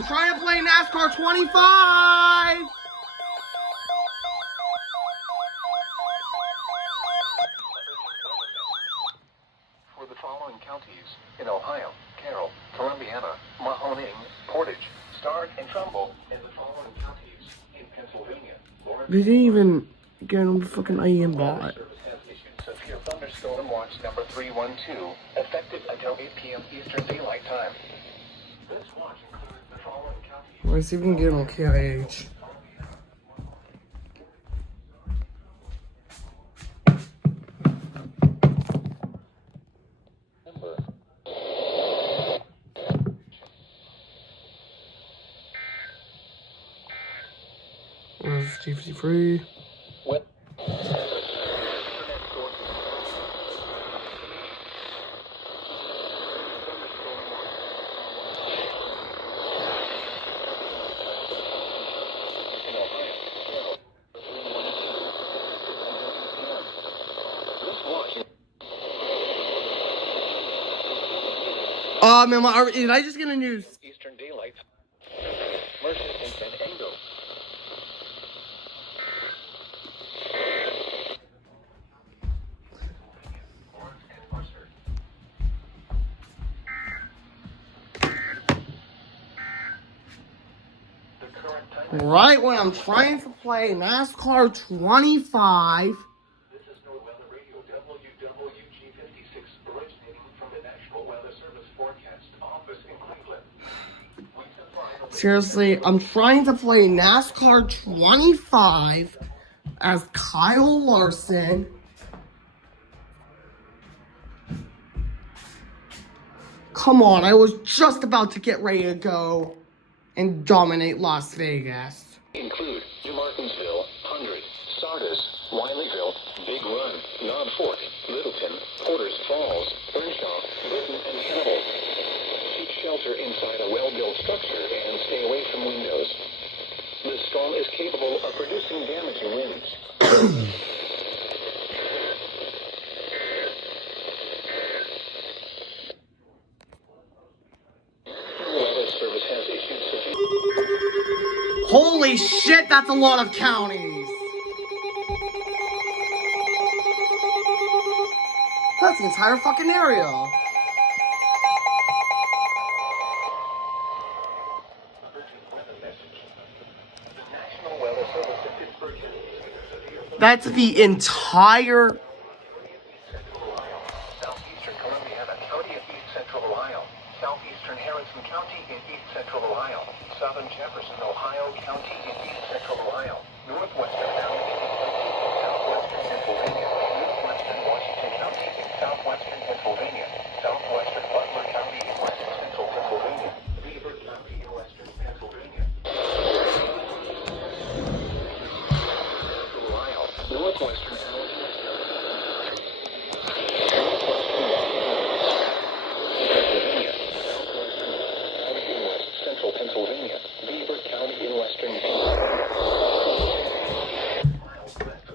I'm trying to play NASCAR 25. For the following counties in Ohio: Carroll, Columbiana, Mahoning, Portage, Stark, and Trumbull. In the following counties in Pennsylvania: They didn't even get on the fucking IEM bot. Severe thunderstorm watch number 312, effective until 8 p.m. Eastern Daylight Time. This watch includes the following counties. Let's see if we can get on KIH. Where's G53? What? Man, did I just get a news? Eastern Daylight. Mercer and San Diego. Right when I'm trying to play NASCAR 25. This is NOAA Weather Radio WWG56, originating from the National Weather Service Forecast Office in Cleveland. Seriously, I'm trying to play NASCAR 25 as Kyle Larson. Come on, I was just about to get ready to go and dominate Las Vegas. Include New Martinsville, Hundred, Sardis, Wileyville, Big Run, Knob Fork, Littleton, Porters Falls, Earnshaw, Britain, and Cabell. Seek shelter inside a well-built structure and stay away from windows. The storm is capable of producing damaging winds. The Weather Service has issued severe... Holy shit, that's a lot of counties. That's the entire fucking area. That's the entire... Southeastern Columbiana County in East Central Ohio. Southeastern Harrison County in East Central Ohio. Southern Jefferson, Ohio County in East Central Ohio. Northwestern Valley in southwestern Pennsylvania. Northwestern Washington County in southwestern Pennsylvania. Southwestern Butler County in west central Pennsylvania. Beaver County in western Pennsylvania. Ohio. Northwestern Pennsylvania, Beaver County in western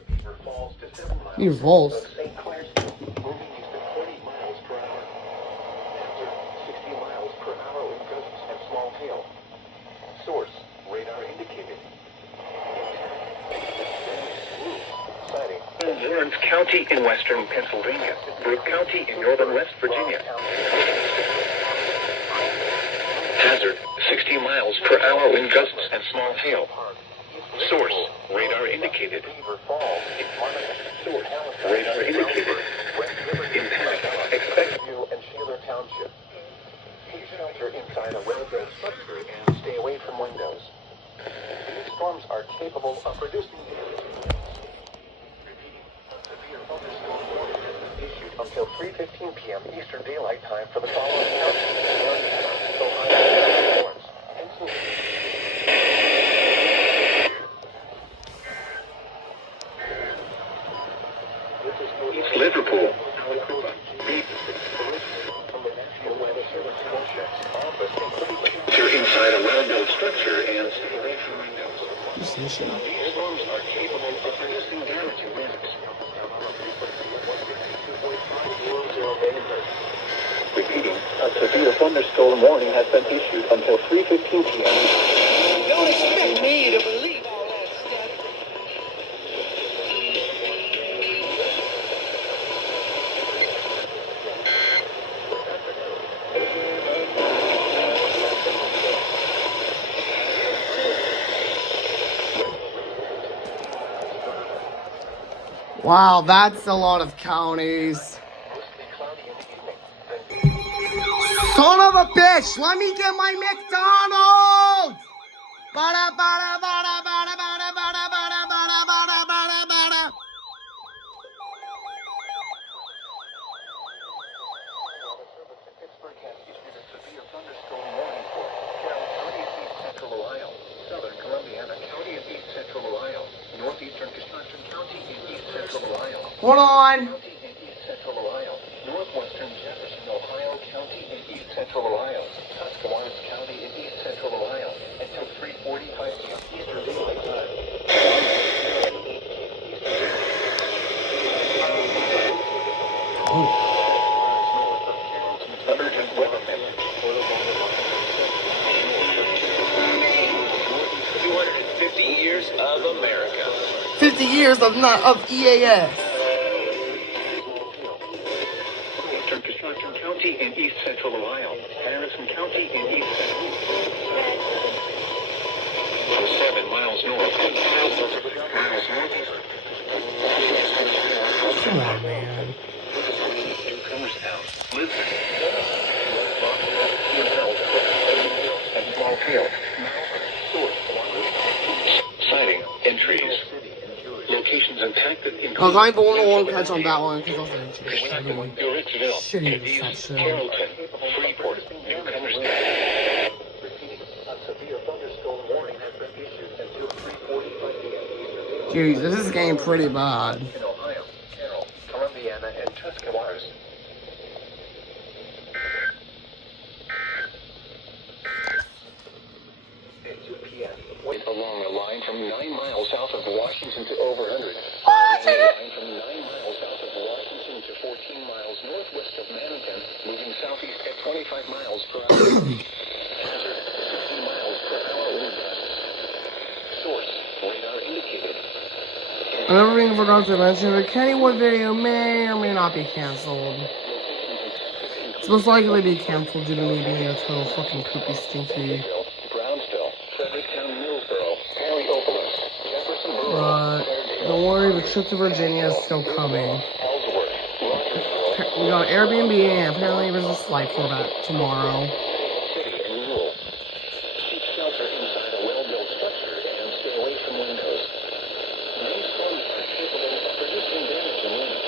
Beaver Falls to 7 miles. Beaver Falls. St. Clair's, moving east at 30 miles per hour. Hazard, 60 miles per hour with gusts and small hail. Source, radar indicated. Sighting. Lawrence County in western Pennsylvania. Brooke County in northern West Virginia. Hazard, 60 miles per hour wind gusts and small hail. Source, radar indicated. Source, radar indicated. Impact, expect you and Shaler Township. Keep shelter inside a well-built structure and stay away from windows. These storms are capable of producing damage. Severe thunderstorm warning is issued until 3:15 p.m. Eastern Daylight Time for the following counties: Ohio, East Liverpool. You're inside a well-built structure and stay away from windows. These storms are capable of producing damaging winds. Repeating, until severe thunderstorm warning has been issued until 3:15 p.m. Don't expect me to believe all that stuff. Wow, that's a lot of counties. Son of a bitch, let me get my McDonald's! Bada, bada, bada, bada, bada, bada, bada, bada, bada, bada, bada. Pittsburgh has issued a severe thunderstorm warning for Carroll County of East Central Ohio, Southern Columbiana County of East Central Ohio, Northeastern Wisconsin County in East Central Ohio. Hold on. County in East Central Ohio, Northwestern Jefferson, Ohio County in East Central Ohio, Tuscarawas County in East Central Ohio, until 3:45 p.m. Eastern Daylight Time. Emergent weather message for the longer line. 250 years of America. 50 years of EAS. Eastern Wisconsin County in East Central Ohio, Harrison County in East Central. From 7 miles north. Miles northeast. Come on, man. Newcomerstown, Lisbon, and Small Hill, sighting, entries, locations impacted in I was not even the catch on that one because I was like, Gurritzville, shitty Cadiz, reception. Carrollton, Freeport, Newcomerstown. A severe thunderstorm warning has been issued until 3:45 p.m. Jeez, this is getting pretty bad. In Ohio, Carroll, Columbiana, and Tuscarawas. At 2 p.m., went along a line from 9 miles south of Washington to over 100. Along a line from 9 miles south of Washington to 14 miles northwest of Mannington, moving southeast at 25 miles per hour. Hazard, 60 miles per hour wind gust. Source, radar indicated. Another thing I forgot to mention, the Kennywood video may or may not be canceled. It's most likely to be canceled due to me being a total fucking poopy stinky. Brownsville, Fredericktown, Millsboro, Perryopolis, Jefferson Borough, But don't worry, the trip to Virginia is still coming. Ellsworth, Rogersville, We got Airbnb and apparently there's a flight for that tomorrow. City, and rural. Seek shelter inside a well-built structure and stay away from windows. Many storms are capable of producing damage and wind.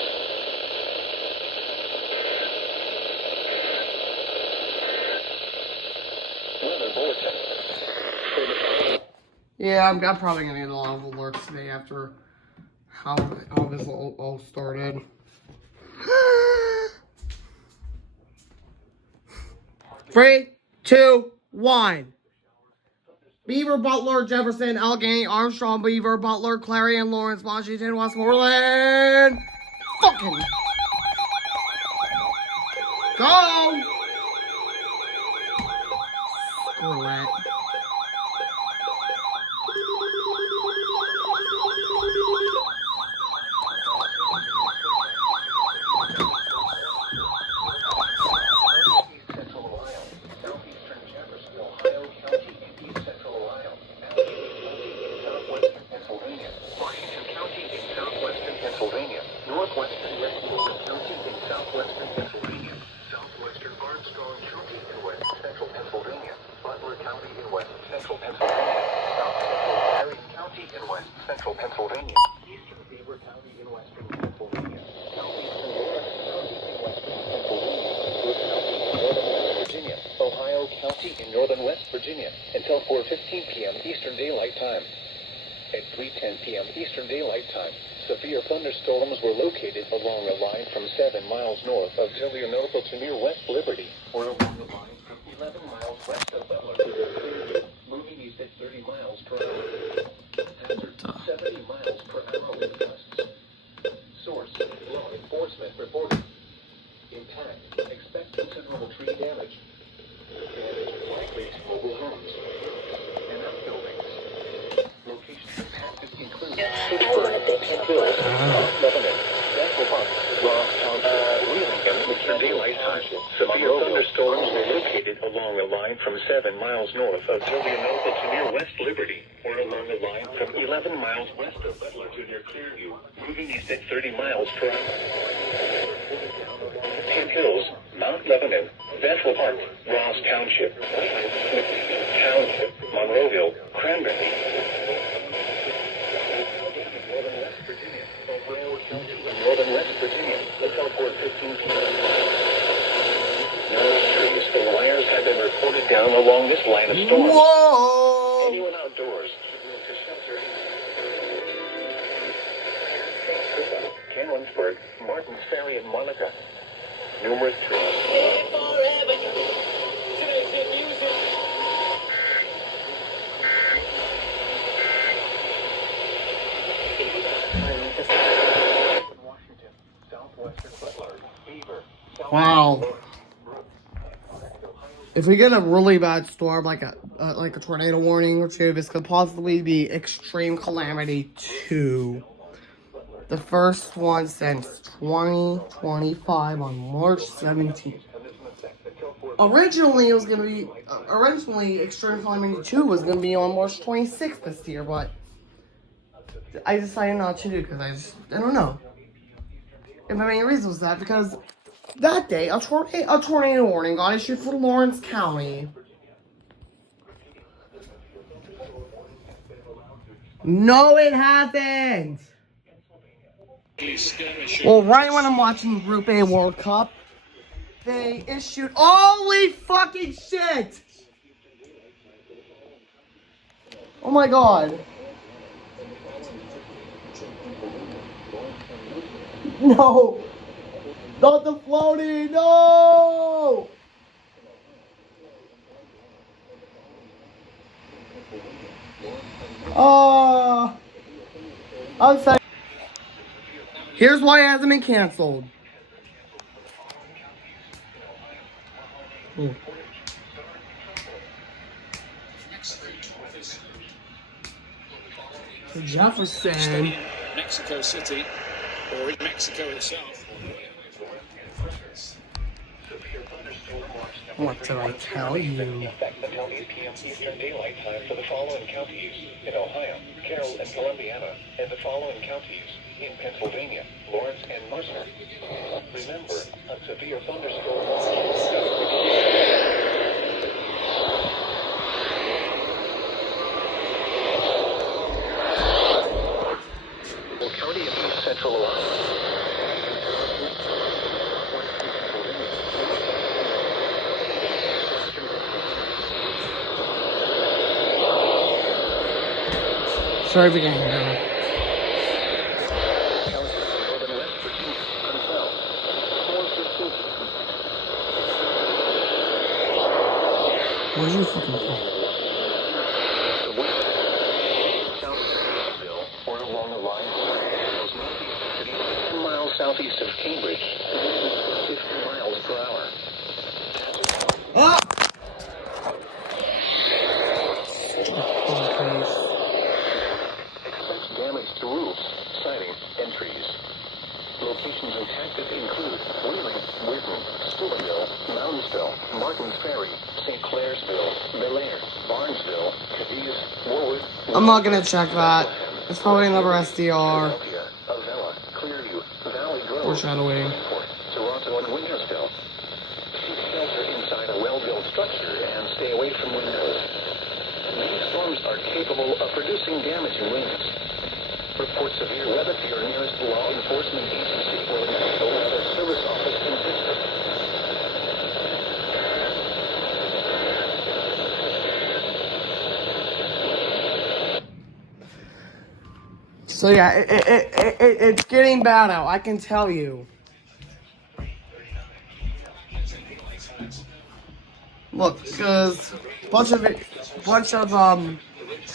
Weather bulletin. Yeah, I'm probably gonna get a lot of alerts today after how this all started. 3, 2, 1. Beaver, Butler, Jefferson, Allegheny, Armstrong, Beaver, Butler, Clarion, Lawrence, Washington, Westmoreland. Fucking go! Screw it. East Central Ohio, Southeastern Jefferson, Ohio County in East Central Ohio, Allegheny County in Southwestern Pennsylvania, Washington County in Southwestern Pennsylvania, Northwestern Westmoreland County in Southwestern Pennsylvania, Southwestern Armstrong County in West Central Pennsylvania, Butler County in West Central Pennsylvania, South Central Clarion County in West Central Pennsylvania, Eastern Beaver County in Western Pennsylvania, Southeastern Lawrence County in Western Pennsylvania, Wood County in Northern West Virginia, Ohio County in Northern West Virginia, until 4:15 p.m. Eastern Daylight Time. At 3:10 p.m. Eastern Daylight Time, severe thunderstorms were located along a line from 7 miles north of Zelianople to near West Liberty, or along the line from 11 miles west of Butler to the moving east at 30 miles per hour. Hazard, 70 miles per hour wind gusts. Source, law enforcement reporting. intact. Expect considerable tree damage. Damage likely to mobile homes and outbuildings. Locations impacted include Hills, Mount Lebanon, National Park, Ross Township, Wheelingham, and Daylight Time. Severe thunderstorms were located along a line from 7 miles north of Toledo to near West Liberty, or along a line from 11 miles west of Butler to near Clearview, moving east at 30 miles per hour. Camp Hills, Mount Lebanon, Bethel Park, Ross Township, Township, Monroeville, Cranberry. Northern West Virginia, until 4:15 p.m. Numerous trees and wires have been reported down along this line of storms. Whoa! Anyone outdoors should move to shelter. Canonsburg, Martins Ferry, and Monica. Numerous trees. Washington, southwestern Butler, Beaver, Wow. If we get a really bad storm, like a tornado warning or two, this could possibly be extreme calamity 2. The first one since 2025 on March 17th. Originally, extreme calamity 2 was gonna be on March 26th this year, but I decided not to do because I don't know. And the main reason was that because that day, a tornado warning got issued for Lawrence County. No, it happened! Well, right when I'm watching Group A World Cup, they issued... Holy fucking shit! Oh my god. No! Not the floaty! No! I'm sorry. Here's why it hasn't been canceled. So Jefferson. Mexico City, or in Mexico itself. What did I tell you? Until 8 p.m. Eastern Daylight Time for the following counties in Ohio, Carroll and Columbiana, and the following counties in Pennsylvania, Lawrence and Mercer. Remember, a severe thunderstorm County of East Central Ohio. Sorry if you can hear that. Where's your fucking phone? Or along the line, 10 miles southeast of Cambridge, 50 miles per hour. Ah! Expect damage to roofs, siding, and trees. Locations impacted include Wheeling, Whitman, Steubenville, Moundsville, Martins Ferry, St. Clairsville, Belair, Barnesville, Cadiz, Warwood. I'm not gonna check that. It's probably another SDR. Avella, Clearview, Valley Grove, Foreshadowing. Toronto, and Windowsville. Seek shelter inside a well-built structure and stay away from windows. These storms are capable of producing damaging winds. Report severe weather to your nearest law enforcement agency or National Weather Service office in Pittsburgh. So yeah, it's getting bad out. I can tell you. Look, because bunch of counties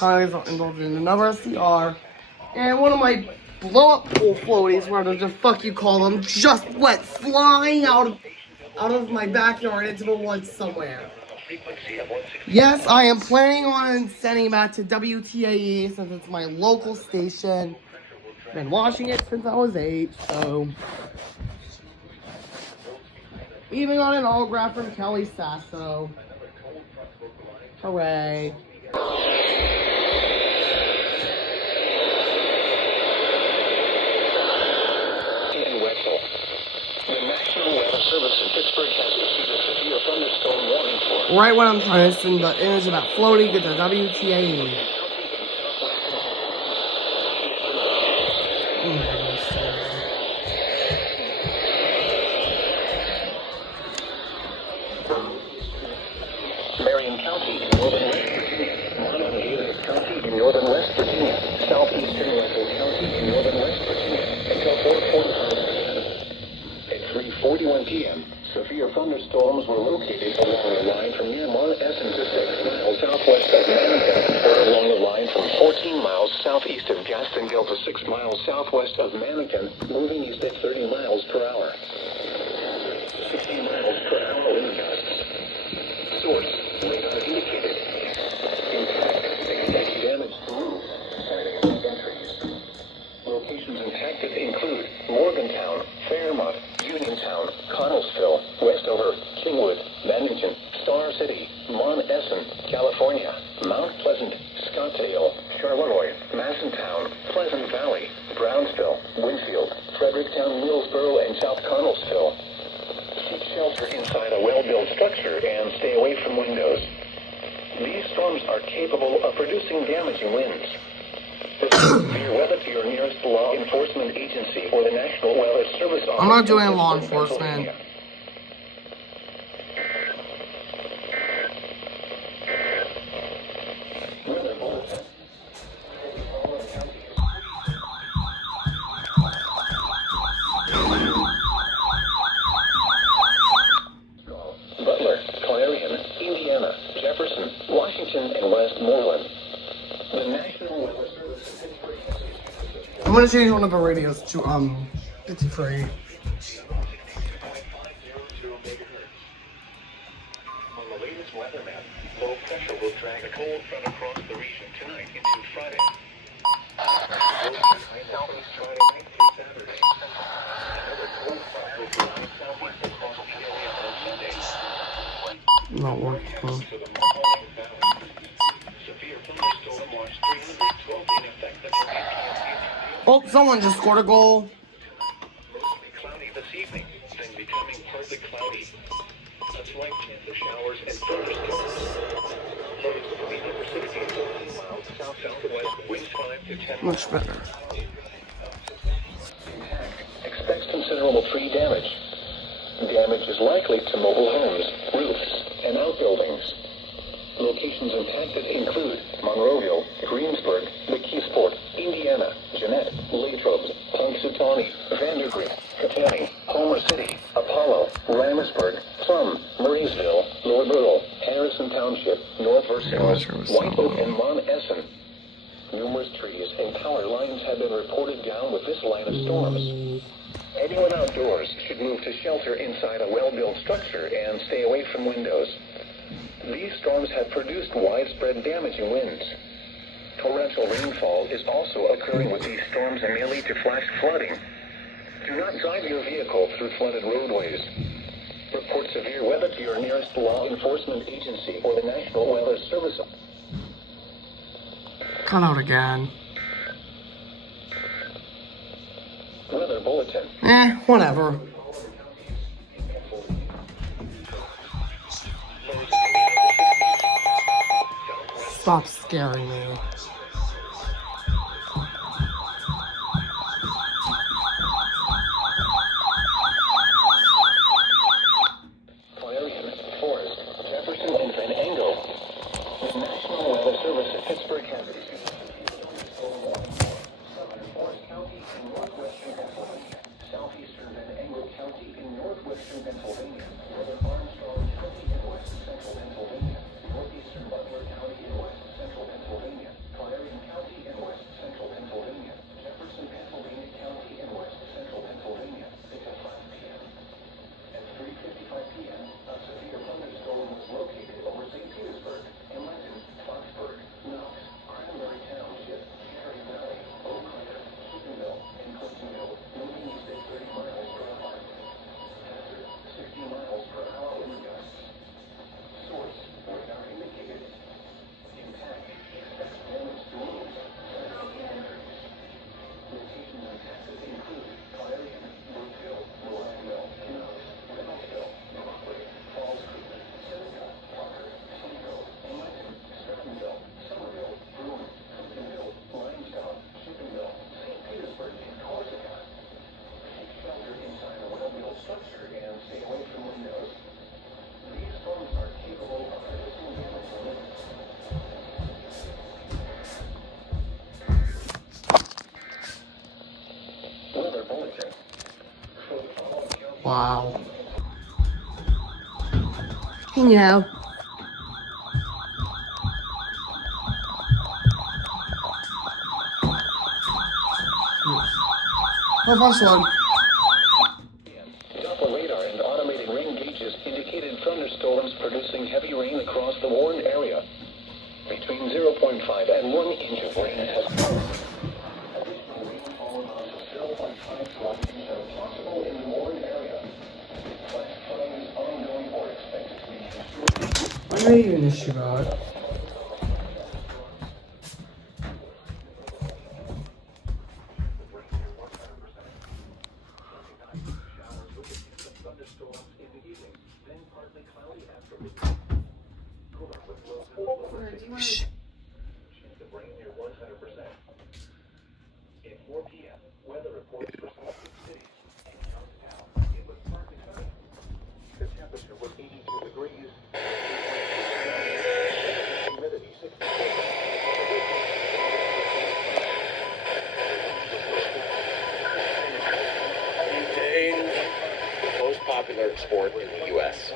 are involved in another SDR, and one of my blow up pool floaties, whatever the fuck you call them, just went flying out of my backyard into the woods somewhere. Yes, I am planning on sending back to WTAE since it's my local station. Been watching it since I was 8, so. Even got an autograph from Kelly Sasso. Hooray. In Wetzel, the National Weather Service in Pittsburgh has issued a severe thunderstorm warning for Right when I'm trying to send the image of that floaty to the WTAE. Oh my goodness. Marion County in northern West Virginia, Monongalia County in northern West Virginia, southeastern Russell County in northern West Virginia, until 4:45 at 3:41 p.m. Severe thunderstorms were located along the line from near Mount Essen to 6 miles southwest of Mannington, or along the line from 14 miles southeast of Gastonville to 6 miles southwest of Mannington, moving east at 30 miles per hour. 16 miles per hour wind gusts. Source, radar indicated. Impact, expect damage to roof, citing entries. Locations impacted include Morgantown, Fairmont, Uniontown, Connellsville, Westover, Kingwood, Bennington, Star City, Mount Essen, California, Mount Pleasant, Scottsdale, Charleroi, Massentown, Pleasant Valley, Brownsville, Winfield, Fredericktown, Millsboro, and South Connellsville. Seek shelter inside a well-built structure and stay away from windows. These storms are capable of producing damaging winds. Report severe weather to your nearest law enforcement agency or the National Weather Service Office. I'm not doing in law Pittsburgh, enforcement. Pennsylvania. Weather bulletin. Butler, Clarion, Indiana, Jefferson, Washington, and Westmoreland. The National Weather Service in Pittsburgh has issued I'm gonna change one of the radios to 53. on the latest weather map. Low pressure will drag a cold front across the region tonight into Friday. Southeast Friday night through Saturday. Another cold front will drive southeast across the area on Sunday. Not working. To the Mahoning Valley. Severe thunderstorm watch 312 in effect that will be Oh, someone just scored a goal. mostly cloudy this evening, then becoming partly cloudy. A slight chance of showers and thunderstorms. Lows will be precipitated 14 miles south-southwest, winds 5 to 10 miles. Much better. Expects considerable tree damage. Damage is likely to mobile homes, roofs, and outbuildings. Locations impacted include Monroeville, Greensburg, McKeesport, Indiana, Jeanette, Latrobe, Punxsutawney, Vandergrift, Catani, Homer City, Apollo, Rammersburg, Plum, Murraysville, Lower Borough, Harrison Township, North Versailles, White Oak, and Mount Essen. Numerous trees and power lines have been reported down with this line of storms. Anyone outdoors should move to shelter inside a well-built structure and stay away from windows. These storms have produced widespread damaging winds. Torrential rainfall is also occurring with these storms and may lead to flash flooding. Do not drive your vehicle through flooded roadways. Report severe weather to your nearest law enforcement agency or the National Weather Service. Cut out again. Weather bulletin. Whatever. Stop scaring me. Clarion, Forest, Jefferson, and Van Engel. The National Weather Service at Pittsburgh has issued Southern Forest County in northwestern Pennsylvania, southeastern Van Engel County in northwestern Pennsylvania, northern Armstrong County in west central Pennsylvania, northeastern Butler County in west central Pennsylvania, Wow. You know. The first one. Doppler radar and automated rain gauges indicated thunderstorms producing heavy rain across the warned area. Between 0.5 and 1 inch of rain has fallen. Additional rainfall amounts to 0.5 to 1 inch are possible in the warned area. Flash flooding is ongoing or expected to be. What are you an issue about? Shh. The temperature was 82 degrees. Humidity 60%. Butane, the most popular sport in the U.S.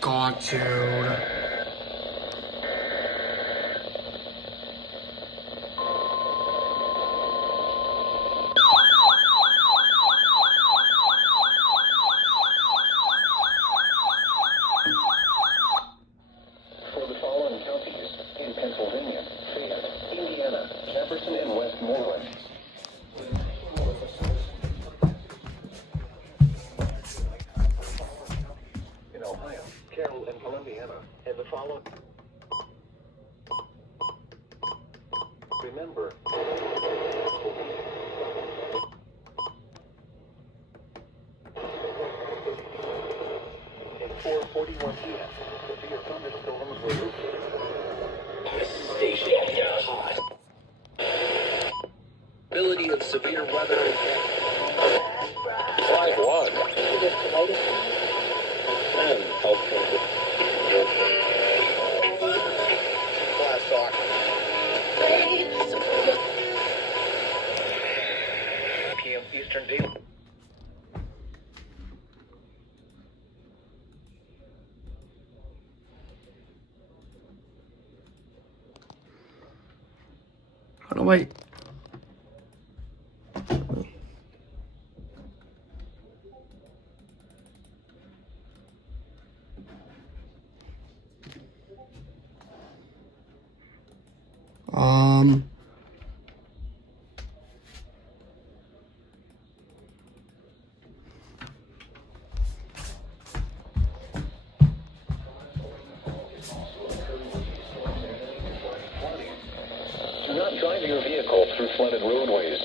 God, dude. For the following counties in Pennsylvania, Fayette, Indiana, Jefferson, and Westmoreland. In Ohio, Carroll and Columbiana, and the following. Remember. At 4:41 p.m., severe thunderstorms were located. Station hot. Ability of severe weather. 5-1. And health control. Class talk. p.m. Eastern Daylight. Hold on, wait. Do not drive your vehicle through flooded roadways.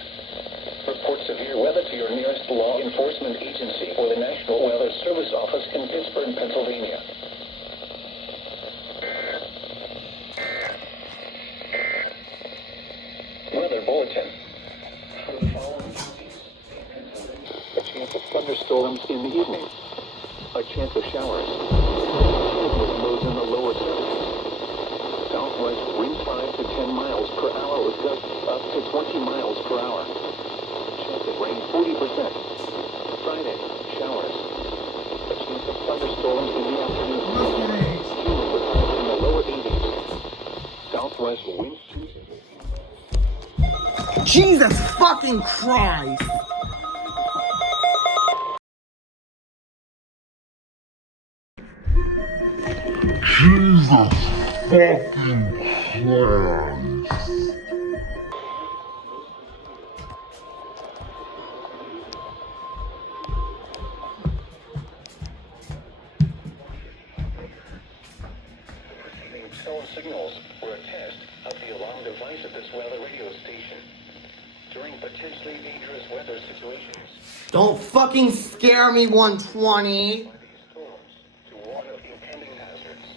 Report severe weather to your nearest law enforcement agency or the National Weather Service Office in Pittsburgh, Pennsylvania. Weather bulletin. For the following counties, a chance of thunderstorms in the evening. A chance of showers. With lows in the lower 70s. Southwest winds 5 to 10 miles per hour with gusts up to 20 miles per hour. Chance of rain 40%. Friday, showers. A chance of thunderstorms in the afternoon. Humid with highs in the lower 80s. Southwest winds 2 to Jesus fucking Christ! Jesus fucking Christ. Receiving cell signals were a test of the alarm device at this weather radio station. During potentially dangerous weather situations, Don't fucking scare me, 120. by these storms to warn of impending hazards.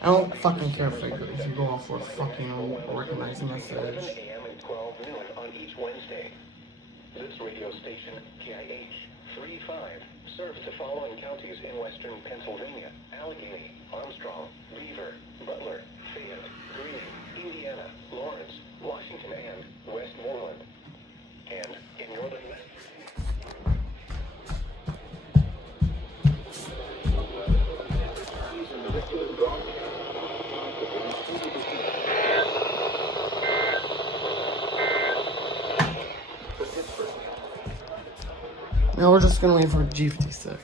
I don't fucking care if you go off for a fucking recognizing 11 message. a.m. and 12 noon on each Wednesday. This radio station, KIH 35, serves the following counties in western Pennsylvania: Allegheny, Armstrong, Beaver, Butler, Fayette, Greeley, Indiana, Lawrence, Washington, and Westmoreland. And in northern Now we're just gonna wait for G56.